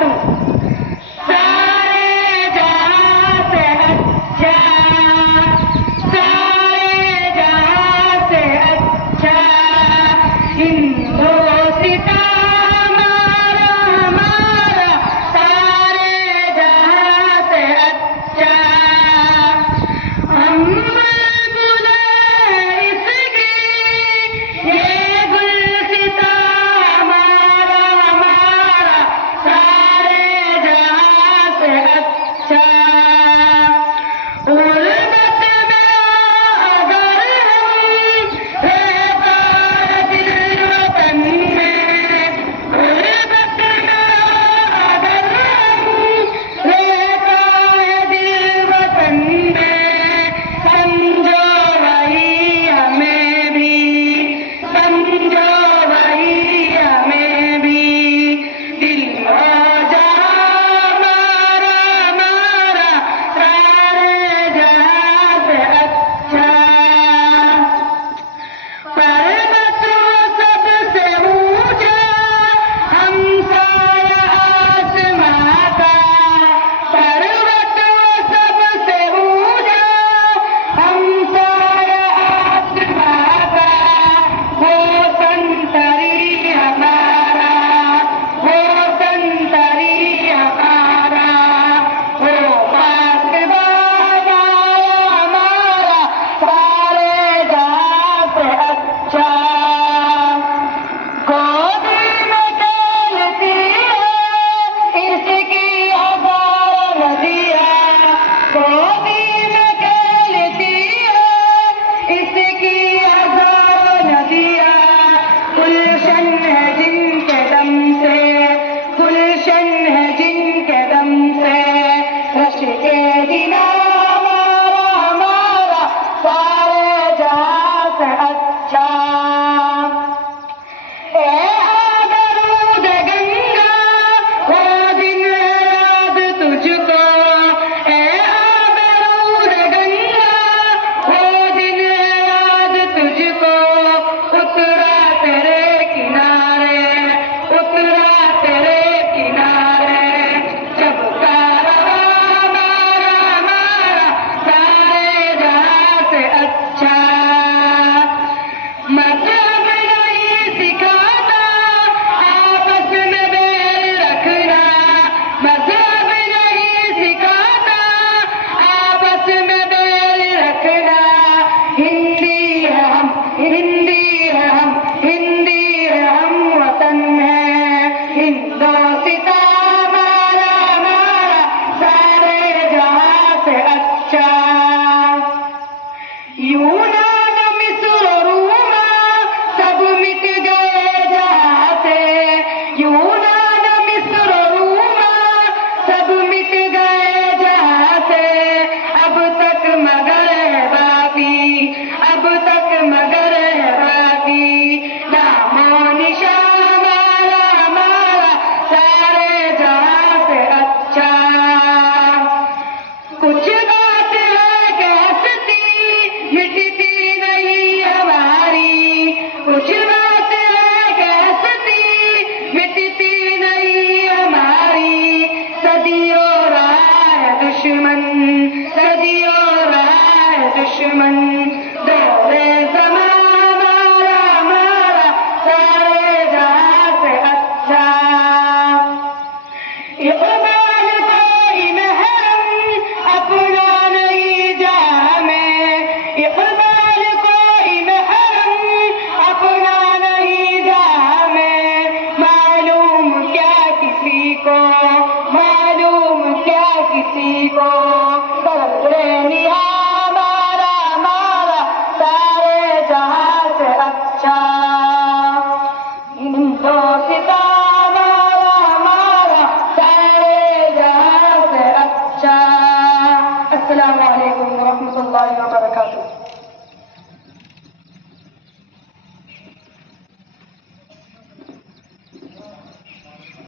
तू सारे जहां से अच्छा, सारे जहां से अच्छा हिंदोस्तां हमारा हमारा, सारे जहां से अच्छा। हम बुलबुलें इसकी, ये गुलसिता हमारा हमारा, सारे जहां से अच्छा। गुर्बत में अगर हम रहता है दिल वतन में, गुर्बत में अगर हम रहता है दिल वतन में, समझो वही हमें भी, समझो वही हमें भी। दिल हो जहां हमारा हमारा, सारे जहां से अच्छा। पर्वत वो सबसे ऊंचा, हमसाया आसमां का। पर्वत वो सबसे ऊंचा, हमसाया आसमां का। वो संतरी हमारा, वो संतरी हमारा, वो पासबा हमारा, सारे जहां से अच्छा। गोदी में खेलती है इसकी हजारों नदियाँ, गोदी में खेलती है इसकी हजारों नदियाँ। गुलशन है जिनके दम से, गुलशन है जिनके दम से, रश के दिना